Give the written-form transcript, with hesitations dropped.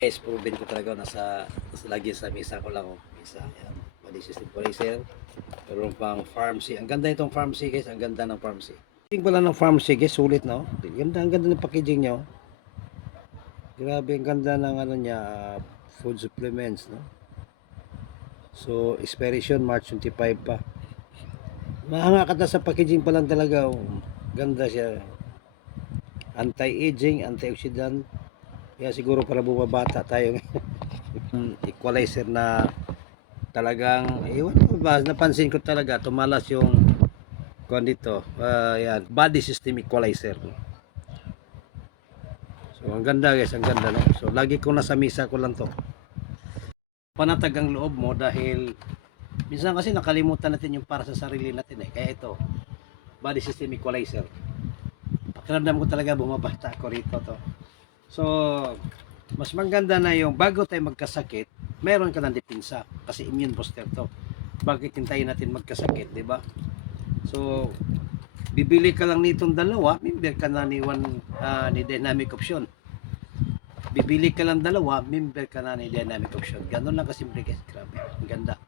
Guys, proven ko talaga nasa lagi sa misa ko lang. Misa, yan. Body system policer. Meron pang pharmacy. Ang ganda itong pharmacy guys. Ang ganda ng pharmacy. Packaging pala ng pharmacy guys. Sulit no. Ang ganda ng packaging nyo. Grabe ang ganda ng ano niya. Food supplements no. So, expiration March 25 pa. Mahanga ka sa packaging pa lang talaga. Oh. Ganda siya. Anti-aging, antioxidant. Kaya siguro para bumabata tayo. Equalizer na talagang ewan ko ba, napansin ko talaga tumalas yung kuan dito. Yan, body system equalizer. So ang ganda guys, ang ganda no. So lagi ko nasa misa ko lang to. Panatag ang loob mo dahil minsan kasi nakalimutan natin yung para sa sarili natin eh. Kaya ito, body system equalizer. Pakiramdam ko talaga bumabata ako rito to. So, mas maganda na yung bago tayo magkasakit, meron ka ng depensa kasi immune booster to. Bakit hintayin natin magkasakit, di ba? So, bibili ka lang nitong dalawa, member ka na ni Dynamic Option. Bibili ka lang dalawa, member ka na ni Dynamic Option. Ganun lang kasimple guys, grabe. Ang ganda.